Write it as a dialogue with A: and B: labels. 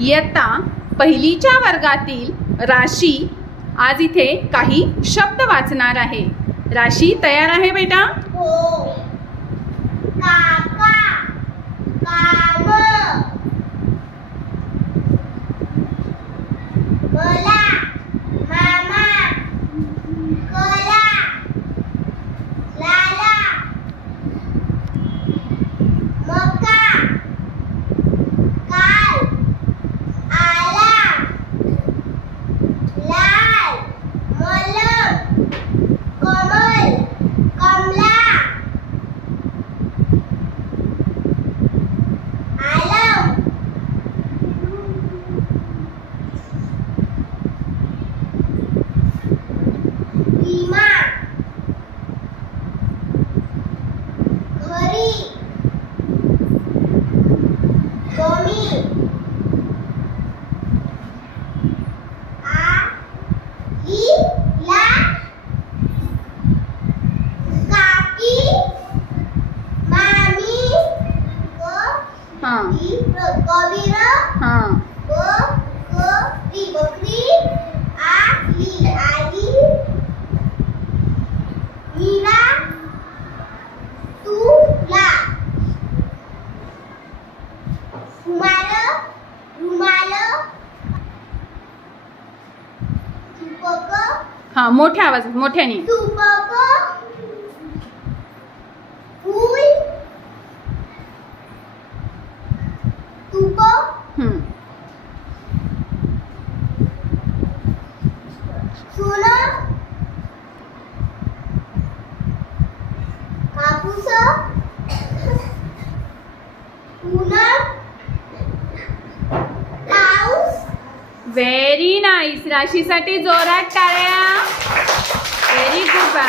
A: इयत्ता पहिलीच्या वर्गातील राशी आज इथे काही शब्द वाचणार आहे. राशी तयार आहे बेटा?
B: हो. আমি আ ই লা কাকি মামি ও হ্যাঁ কবির হ্যাঁ ও কবি বকরি
A: हां मोठ्या आवाजात मोठ्याने.
B: तुप
A: व्हेरी नाईस राशीसाठी जोरात टाळ्या. व्हेरी गुड बा